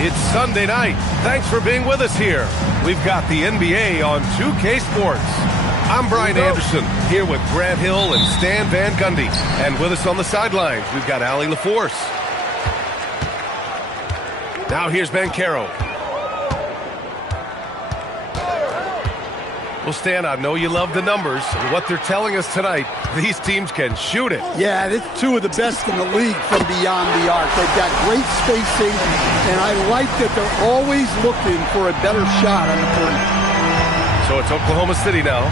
It's Sunday night. Thanks for being with us here. We've got the NBA on 2K Sports. I'm Brian Anderson, here with Grant Hill and Stan Van Gundy. And with us on the sidelines, we've got Allie LaForce. Now here's Banchero. Well, Stan, I know you love the numbers. And what they're telling us tonight, these teams can shoot it. Yeah, it's two of the best in the league from beyond the arc. They've got great spacing, and I like that they're always looking for a better shot on the perimeter. So it's Oklahoma City now,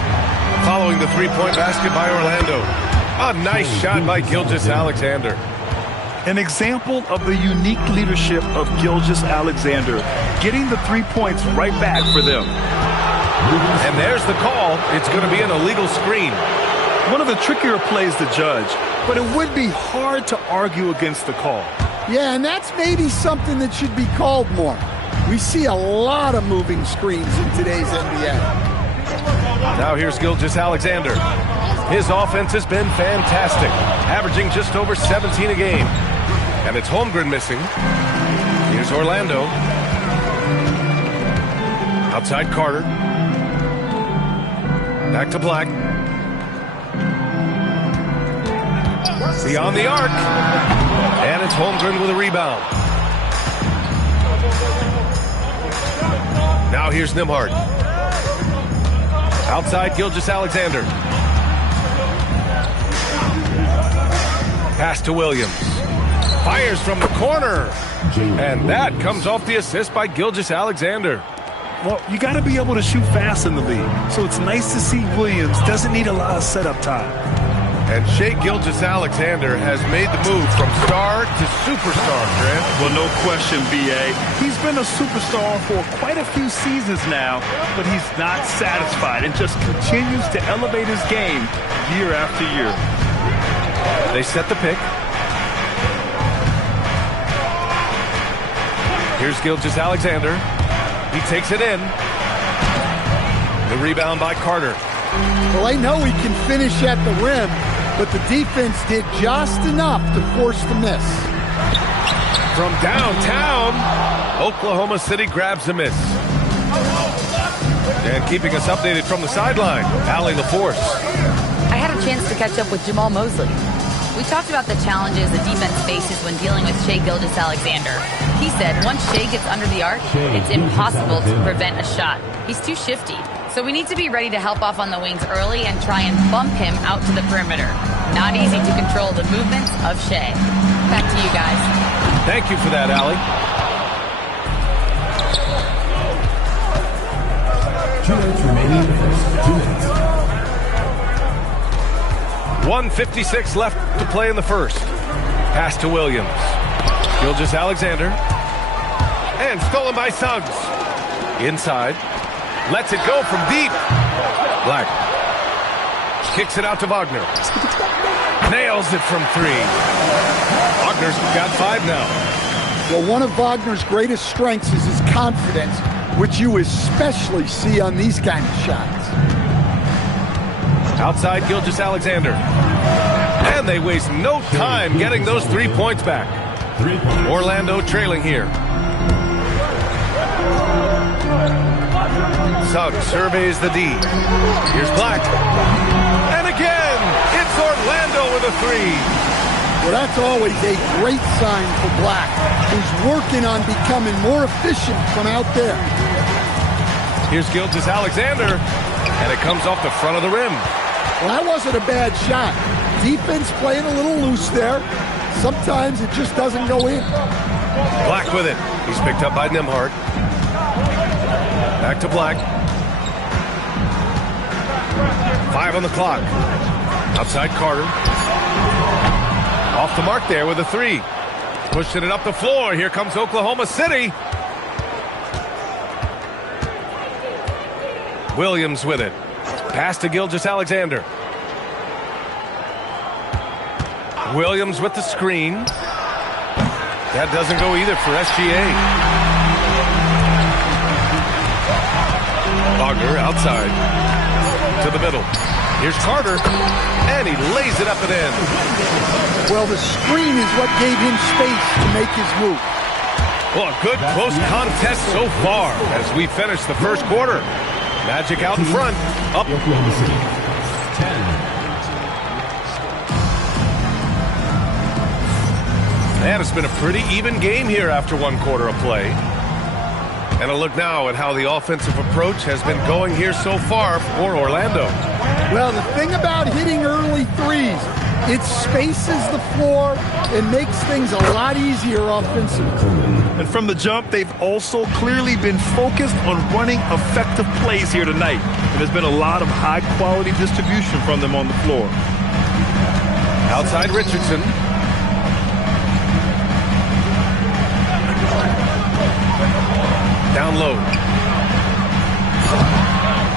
following the three-point basket by Orlando. A nice shot by Gilgeous-Alexander. An example of the unique leadership of Gilgeous-Alexander, getting the 3 points right back for them. And there's the call. It's going to be an illegal screen. One of the trickier plays to judge, but it would be hard to argue against the call. Yeah, and that's maybe something that should be called more. We see a lot of moving screens in today's NBA. Now here's Gilgeous-Alexander. His offense has been fantastic, averaging just over 17 a game. And it's Holmgren missing. Here's Orlando. Outside Carter. Back to Black. Beyond the arc. And it's Holmgren with a rebound. Now here's Nembhard. Outside Gilgeous-Alexander. Pass to Williams. Fires from the corner. And that comes off the assist by Gilgeous-Alexander. Well, you got to be able to shoot fast in the league. So it's nice to see Williams doesn't need a lot of setup time. And Shai Gilgeous-Alexander has made the move from star to superstar, Grant. Well, no question, B.A. He's been a superstar for quite a few seasons now, but he's not satisfied and just continues to elevate his game year after year. They set the pick. Here's Gilgeous-Alexander. He takes it in. The rebound by Carter. Well, I know he can finish at the rim, but the defense did just enough to force the miss. From downtown, Oklahoma City grabs a miss. And keeping us updated from the sideline, Allie LaForce. I had a chance to catch up with Jamal Mosley. We talked about the challenges the defense faces when dealing with Shai Gilgeous-Alexander. He said once Shai gets under the arc, it's impossible to prevent a shot. He's too shifty. So we need to be ready to help off on the wings early and try and bump him out to the perimeter. Not easy to control the movements of Shai. Back to you guys. Thank you for that, Allie. 2 minutes remaining in the first. 2 minutes. 1:56 left to play in the first. Pass to Williams. Gilgeous-Alexander. And stolen by Suggs. Inside. Lets it go from deep. Black. Kicks it out to Wagner. Nails it from three. Wagner's got 5 now. Well, one of Wagner's greatest strengths is his confidence, which you especially see on these kind of shots. Outside Gilgeous-Alexander. And they waste no time getting those 3 points back. Orlando trailing here. Suggs surveys the D. Here's Black. And again, it's Orlando with a 3. Well, that's always a great sign for Black, who's working on becoming more efficient from out there. Here's Gilgeous-Alexander. And it comes off the front of the rim. Well, that wasn't a bad shot. Defense playing a little loose there. Sometimes it just doesn't go in. Black with it. He's picked up by Nembhard. Back to Black. 5 on the clock. Outside Carter. Off the mark there with a 3. Pushing it up the floor. Here comes Oklahoma City. Williams with it. Pass to Gilgeous-Alexander. Williams with the screen. That doesn't go either for SGA. Wagner outside. To the middle. Here's Carter. And he lays it up and in. Well, the screen is what gave him space to make his move. Well, a good close contest so far as we finish the first quarter. Magic out in front, up. Oklahoma City, 10. And it's been a pretty even game here after one quarter of play. And a look now at how the offensive approach has been going here so far for Orlando. Well, the thing about hitting early threes, it spaces the floor and makes things a lot easier offensively. And from the jump, they've also clearly been focused on running effective plays here tonight. And there's been a lot of high-quality distribution from them on the floor. Outside Richardson. Down low.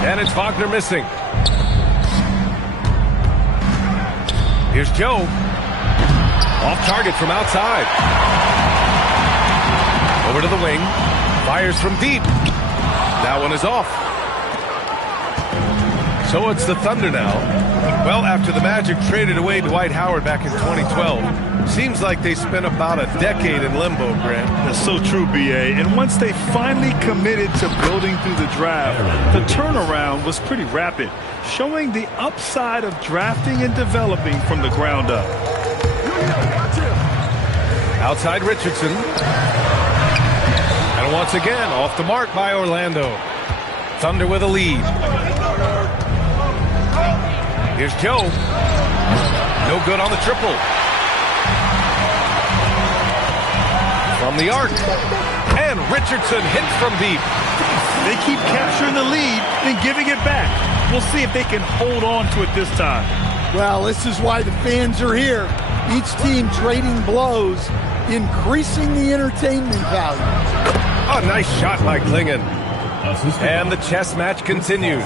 And it's Wagner missing. Here's Joe. Off target from outside. Over to the wing. Fires from deep. That one is off. So it's the Thunder now. Well, after the Magic traded away Dwight Howard back in 2012, seems like they spent about a decade in limbo, Grant. That's so true, B.A. And once they finally committed to building through the draft, the turnaround was pretty rapid, showing the upside of drafting and developing from the ground up. Outside Richardson. And once again, off the mark by Orlando. Thunder with a lead. Here's Joe. No good on the triple. From the arc. And Richardson hits from deep. They keep capturing the lead and giving it back. We'll see if they can hold on to it this time. Well, this is why the fans are here. Each team trading blows, increasing the entertainment value. Oh, nice shot by Klingon. And the chess match continues.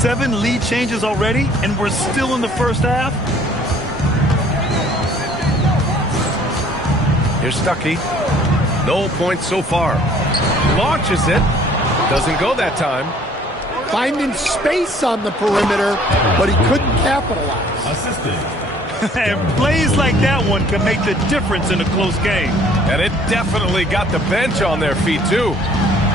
7 lead changes already, and we're still in the first half. Here's Stuckey. No points so far. Launches it. Doesn't go that time. Finding space on the perimeter, but he couldn't capitalize. Assistant. And plays like that one can make the difference in a close game. And it definitely got the bench on their feet, too.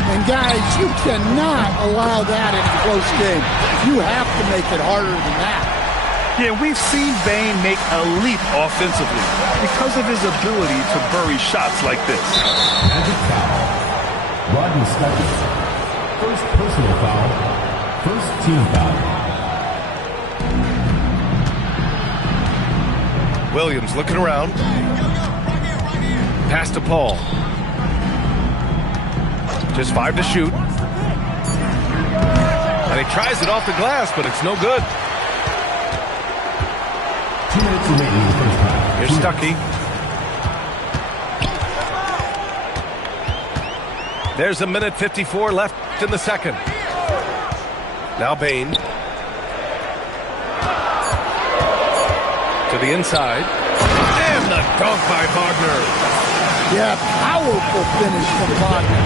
And guys, you cannot allow that in a close game. You have to make it harder than that. Yeah, we've seen Bane make a leap offensively because of his ability to bury shots like this. Magic foul. Rodney Stuckey. First personal foul. First team foul. Williams looking around. Pass to Paul. Just 5 to shoot. And he tries it off the glass, but it's no good. 2 minutes remaining in the first half. Here's Stuckey. There's a minute 54 left in the second. Now Bane. To the inside. And the dunk by Wagner. Yeah, powerful finish from Wagner.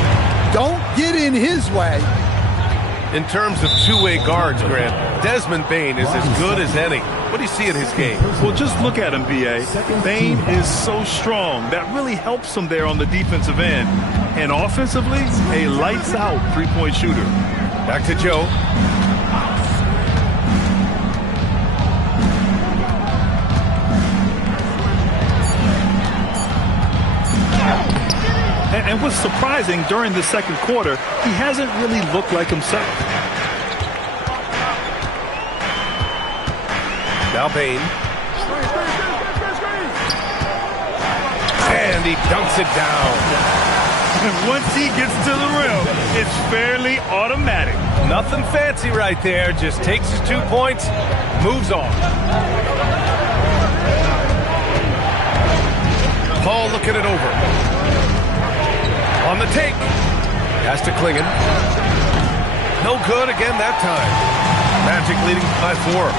Don't get in his way. In terms of two-way guards, Grant, Desmond Bane is as good as any. What do you see in his game? Well, just look at him, B.A. Bane is so strong. That really helps him there on the defensive end. And offensively, a lights-out three-point shooter. Back to Joe. And what's surprising, during the second quarter, he hasn't really looked like himself. Now Bane. And he dunks it down. And once he gets to the rim, it's fairly automatic. Nothing fancy right there. Just takes his 2 points, moves on. Paul looking it over. On the take. Pass to Klingon. No good again that time. Magic leading by 4.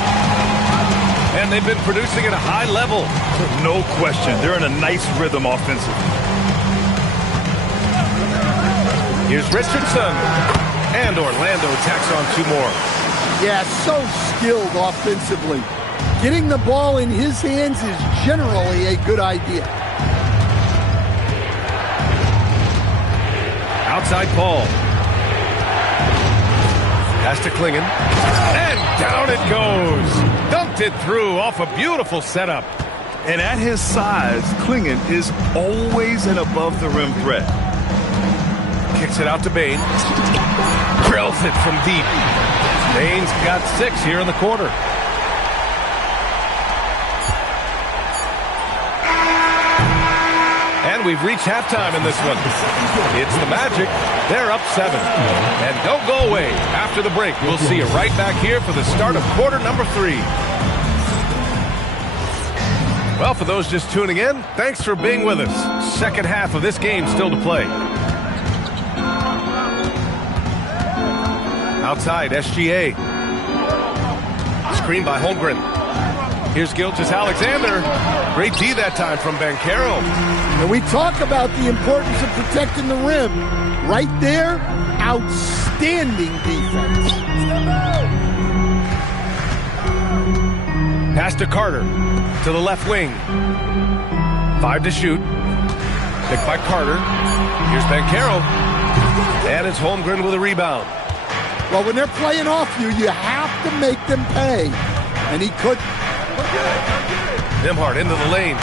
And they've been producing at a high level. No question. They're in a nice rhythm offensively. Here's Richardson. And Orlando tacks on 2 more. Yeah, so skilled offensively. Getting the ball in his hands is generally a good idea. by Paul. Pass to Klingon. And down it goes. Dunked it through off a beautiful setup. And at his size, Klingon is always an above-the-rim threat. Kicks it out to Bane. Drills it from deep. Bane's got 6 here in the quarter. And we've reached halftime in this one. It's the Magic. They're up 7. And don't go away. After the break, we'll see you right back here for the start of quarter number 3. Well, for those just tuning in, thanks for being with us. Second half of this game still to play. Outside, SGA. Screen by Holmgren. Here's Gilgeous-Alexander. Great D that time from Banchero. And we talk about the importance of protecting the rim. Right there, outstanding defense. Pass to Carter. To the left wing. 5 to shoot. Picked by Carter. Here's Banchero. And it's Holmgren with a rebound. Well, when they're playing off you, you have to make them pay. And he could. Nembhard into the lane.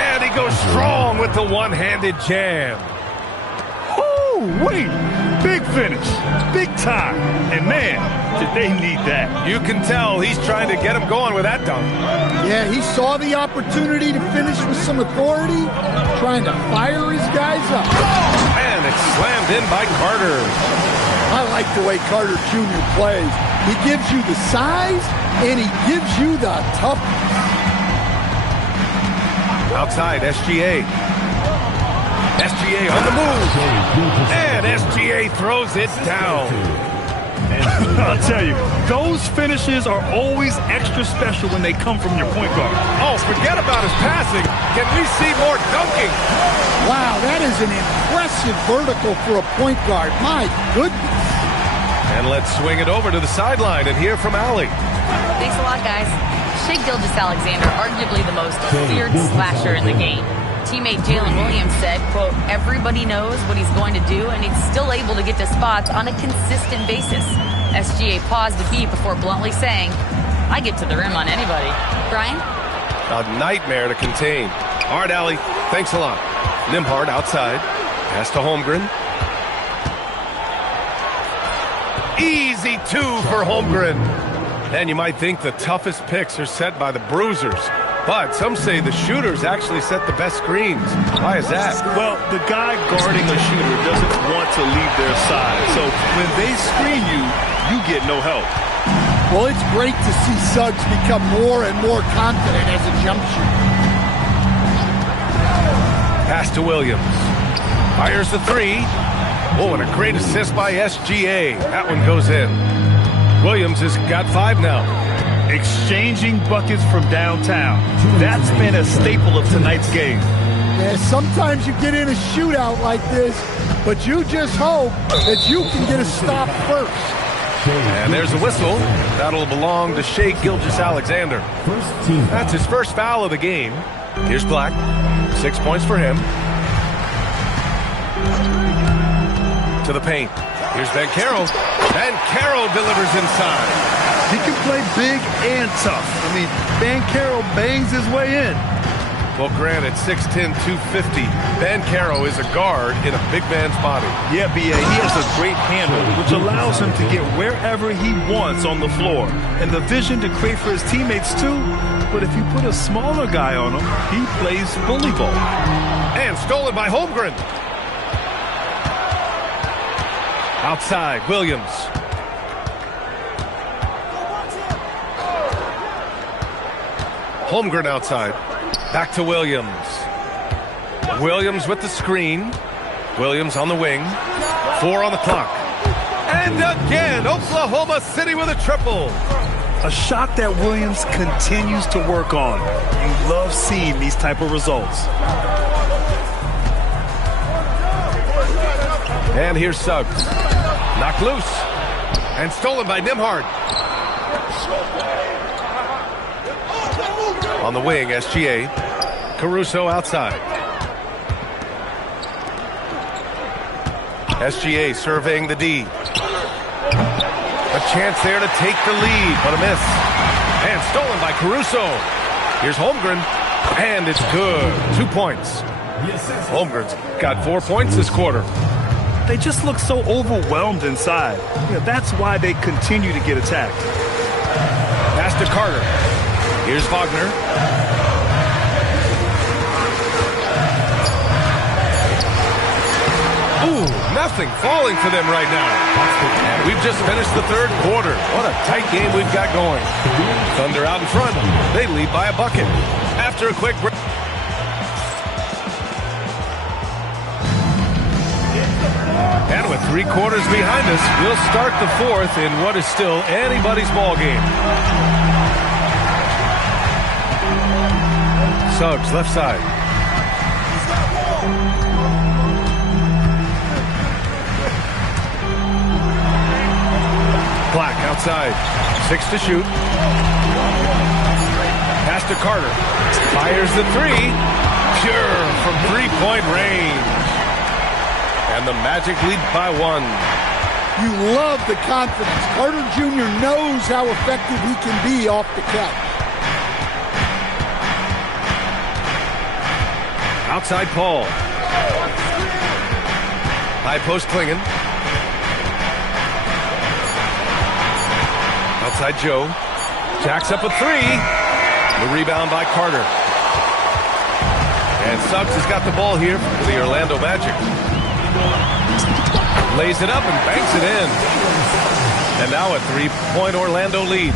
And he goes strong with the one-handed jam. Oh, wait. Big finish. Big time. And, man, did they need that. You can tell he's trying to get him going with that dunk. Yeah, he saw the opportunity to finish with some authority, trying to fire his guys up. And it's slammed in by Carter. I like the way Carter Jr. plays. He gives you the size, and he gives you the toughness. Outside, SGA. SGA on the move. And SGA throws it down. I'll tell you, those finishes are always extra special when they come from your point guard. Oh, forget about his passing. Can we see more dunking? Wow, that is an impressive vertical for a point guard. My goodness. And let's swing it over to the sideline and hear from Allie. Thanks a lot, guys. Shai Gilgeous-Alexander, arguably the most feared slasher in the game. Teammate Jalen Williams said, quote, everybody knows what he's going to do, and he's still able to get to spots on a consistent basis. SGA paused a beat before bluntly saying, I get to the rim on anybody. Brian? A nightmare to contain. All right, Allie, thanks a lot. Nembhard outside. Pass to Holmgren. Easy 2 for Holmgren. And you might think the toughest picks are set by the bruisers. But some say the shooters actually set the best screens. Why is that? Well, the guy guarding a shooter doesn't want to leave their side. So when they screen you, you get no help. Well, it's great to see Suggs become more and more confident as a jump shooter. Pass to Williams. Fires the 3. Oh, and a great assist by SGA. That one goes in. Williams has got 5 now. Exchanging buckets from downtown. That's been a staple of tonight's game. Yeah, sometimes you get in a shootout like this, but you just hope that you can get a stop first. And there's a whistle. That'll belong to Shai Gilgeous-Alexander. That's his first foul of the game. Here's Black. 6 points for him. To the paint. Here's Banchero. Banchero delivers inside. He can play big and tough. I mean, Banchero bangs his way in. Well, granted, 6'10", 250. Banchero is a guard in a big man's body. Yeah, B.A., he has a great handle, which allows him to get wherever he wants on the floor. And the vision to create for his teammates, too. But if you put a smaller guy on him, he plays bully ball. And stolen by Holmgren. Outside, Williams. Holmgren outside. Back to Williams. Williams with the screen. Williams on the wing. 4 on the clock. And again, Oklahoma City with a triple. A shot that Williams continues to work on. You love seeing these type of results. And here's Suggs. Knocked loose. And stolen by Nembhard. On the wing, SGA. Caruso outside. SGA surveying the D. A chance there to take the lead, but a miss. And stolen by Caruso. Here's Holmgren, and it's good. 2 points. Holmgren's got 4 points this quarter. They just look so overwhelmed inside. That's why they continue to get attacked. Pass to Carter. Here's Wagner. Ooh, nothing falling for them right now. And we've just finished the third quarter. What a tight game we've got going. Thunder out in front. They lead by a bucket. After a quick break. And with 3 quarters behind us, we'll start the fourth in what is still anybody's ball game. Suggs, left side. Black outside. 6 to shoot. Pass to Carter. Fires the 3. Pure from three-point range. And the Magic lead by 1. You love the confidence. Carter Jr. knows how effective he can be off the catch. Outside Paul. High post Klingon. Outside Joe. Jacks up a 3. The rebound by Carter. And Suggs has got the ball here for the Orlando Magic. Lays it up and banks it in. And now a 3-point Orlando lead.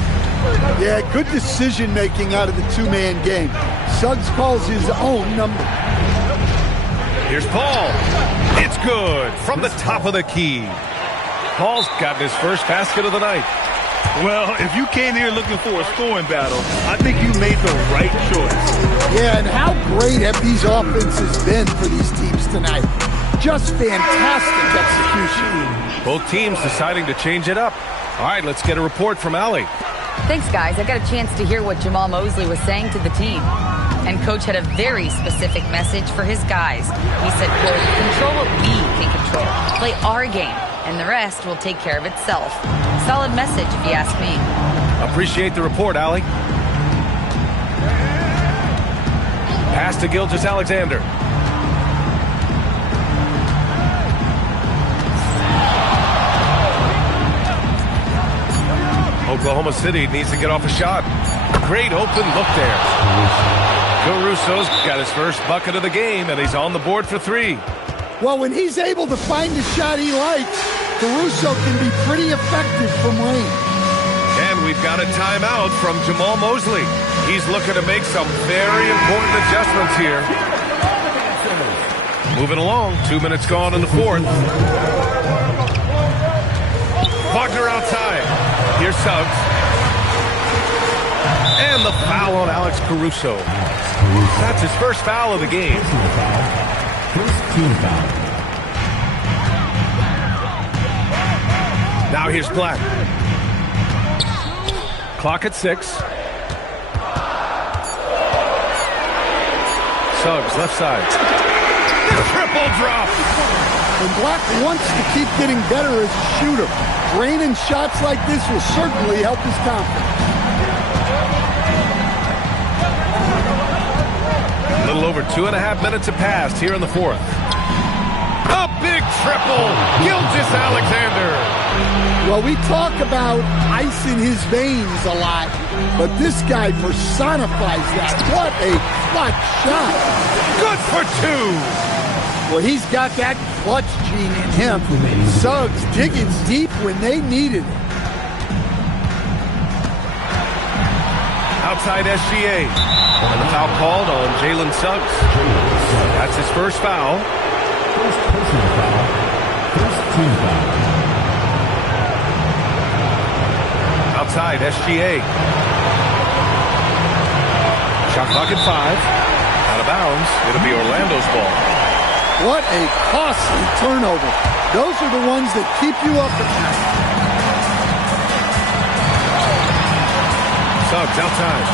Yeah, good decision-making out of the two-man game. Suggs calls his own number. Here's Paul. It's good from the top of the key. Paul's gotten his first basket of the night. Well, if you came here looking for a scoring battle, I think you made the right choice. Yeah, and how great have these offenses been for these teams tonight? Just fantastic execution. Both teams deciding to change it up. All right, let's get a report from Allie. Thanks, guys. I got a chance to hear what Jamal Mosley was saying to the team. And Coach had a very specific message for his guys. He said, quote, control what we can control. Play our game, and the rest will take care of itself. Solid message, if you ask me. Appreciate the report, Allie. Pass to Gilgeous-Alexander. Oklahoma City needs to get off a shot. Great open look there. Caruso's got his first bucket of the game, and he's on the board for 3. Well, when he's able to find a shot he likes, Caruso can be pretty effective from range. And we've got a timeout from Jamal Mosley. He's looking to make some very important adjustments here. Moving along, 2 minutes gone in the fourth. Wagner outside. Here's Suggs. And the foul on Alex Caruso. That's his first foul of the game. First team foul. Now here's Black. Clock at 6. Suggs, left side. Triple drop. And Black wants to keep getting better as a shooter. Draining shots like this will certainly help his confidence. A little over 2.5 minutes have passed here in the fourth. A big triple. Gilgeous-Alexander. Well, we talk about ice in his veins a lot, but this guy personifies that. What a clutch shot. Good for 2. Well, he's got that clutch gene in him. Suggs digging deep when they needed it. Outside SGA. And the foul called on Jalen Suggs. That's his first foul. First personal foul. First team foul. Outside SGA. Shot clock at 5. Out of bounds. It'll be Orlando's ball. What a costly turnover. Those are the ones that keep you up at night. Suggs outside.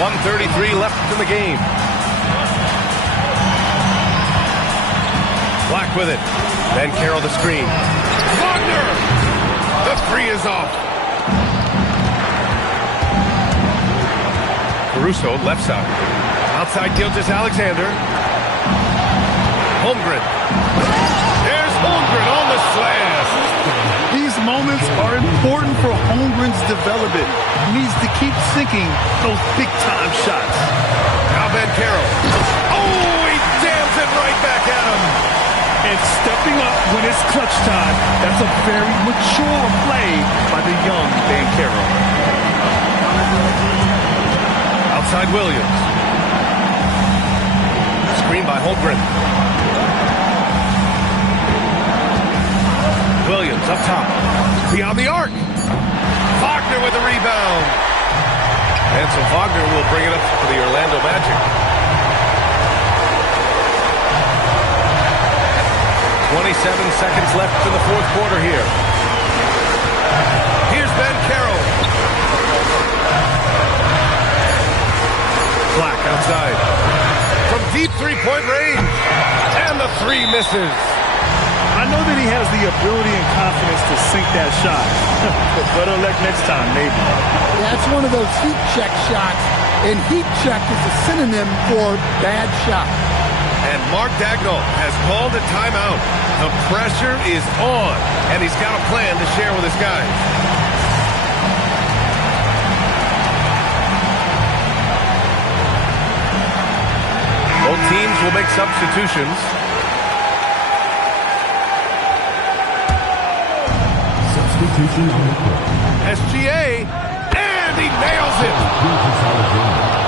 1:33 left in the game. Black with it. Ben Carroll the screen. Wagner! The three is off. Caruso, left side. Outside Gilgeous-Alexander. Holmgren. There's Holmgren on the slam. These moments are important for Holmgren's development. He needs to keep sinking those big-time shots. Now Ben Carroll. Oh, he jams it right back at him. And stepping up when it's clutch time. That's a very mature play by the young Ben Carroll. Outside Williams. Screen by Holmgren. Williams up top. Beyond the arc. Wagner with the rebound. And so Wagner will bring it up for the Orlando Magic. 27 seconds left in the fourth quarter here. Here's Ben Carroll. Black outside. From deep three-point range. And the three misses. I know that he has the ability and confidence to sink that shot. But better luck next time, maybe. That's one of those heat check shots. And heat check is a synonym for bad shot. And Mark Daigneault has called a timeout. The pressure is on, and he's got a plan to share with his guys. Both teams will make substitutions. Substitution on the court. SGA, and he nails it.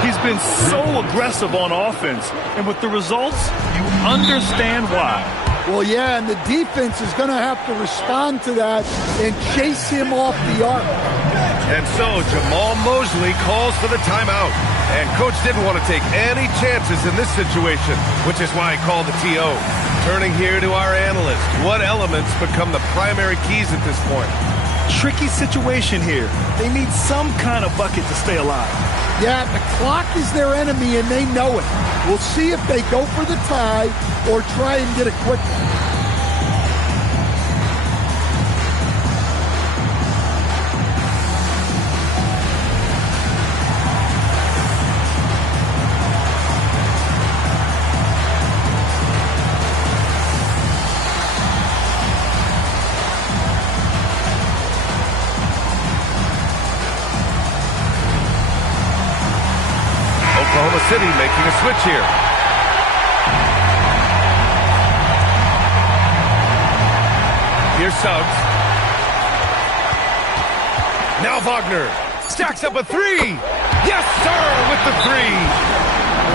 He's been so aggressive on offense, and with the results, you understand why. Well, yeah, and the defense is going to have to respond to that and chase him off the arc. And so Jamal Mosley calls for the timeout. And Coach didn't want to take any chances in this situation, which is why he called the TO. Turning here to our analyst, what elements become the primary keys at this point? Tricky situation here. They need some kind of bucket to stay alive. Yeah, the clock is their enemy, and they know it. We'll see if they go for the tie or try and get a quick one. Oklahoma City making a switch here. Here's Suggs. Now Wagner stacks up a three. Yes, sir, with the three.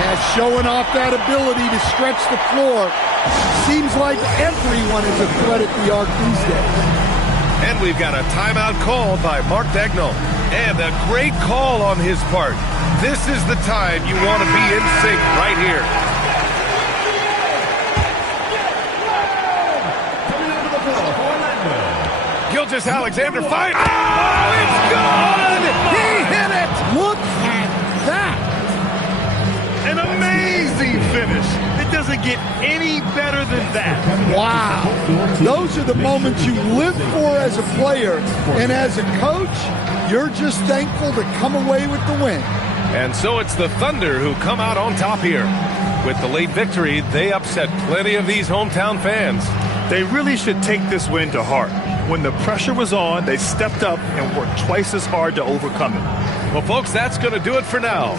Yeah, showing off that ability to stretch the floor. Seems like everyone is a threat at the arc these days. And we've got a timeout called by Mark Daigneault. And a great call on his part. This is the time you want to be in sync right here. Gilgeous-Alexander fight. Oh, it's good! He hit it! Look at that! An amazing finish. It doesn't get any better than that. Wow. Those are the moments you live for as a player. And as a coach, you're just thankful to come away with the win. And so it's the Thunder who come out on top here. With the late victory, they upset plenty of these hometown fans. They really should take this win to heart. When the pressure was on, they stepped up and worked twice as hard to overcome it. Well, folks, that's going to do it for now.